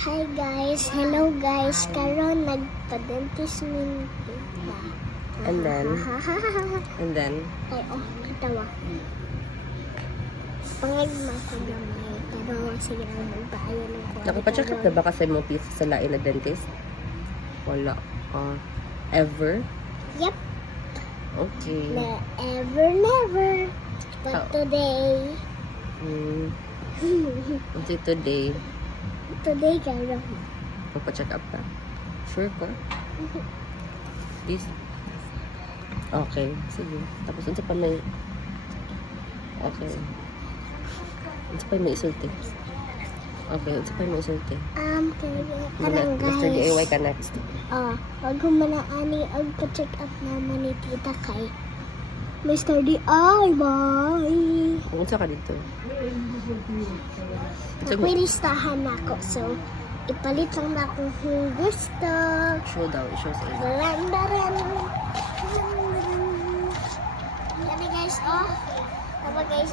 Hi guys, hello guys. Karon nagpa-dentist min kita. And then, Ay, katawa. Pangagma sa gamay. Pero sige na magpaayo ng ko. nakapag-check up na ba kasi mo teeth sa lain na dentist? Wala. Ever? Yep. Okay. Never. But How? today, Until today, karon. magpa-check up ka? Sure ka? Please? Okay. Sige. Tapos, unsa pa may... Okay. Unsa pa may isulti? Okay, unsa pa may isulti? Kanang Mr. DIY guys. ka next. Wag ko ani ang pa-check up naman ni tita kay Mr. DIY. Unsa ka dito? Nakwilistahan ako, so ipalit lang na akong gusto. Show daw. Show sa inyo. Daran. Yan guys, Tama guys,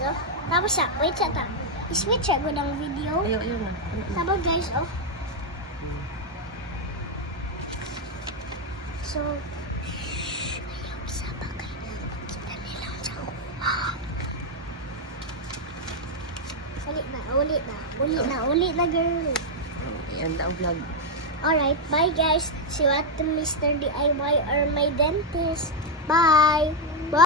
Tapos siya, wait siya ta. I-switch siya ko ng video. Ayaw na. Tama guys, So, ayaw sa bagay. Kita nilang sa Uli na girl. Yan ang vlog. Alright, bye guys. See you at Mr. DIY or my dentist. Bye.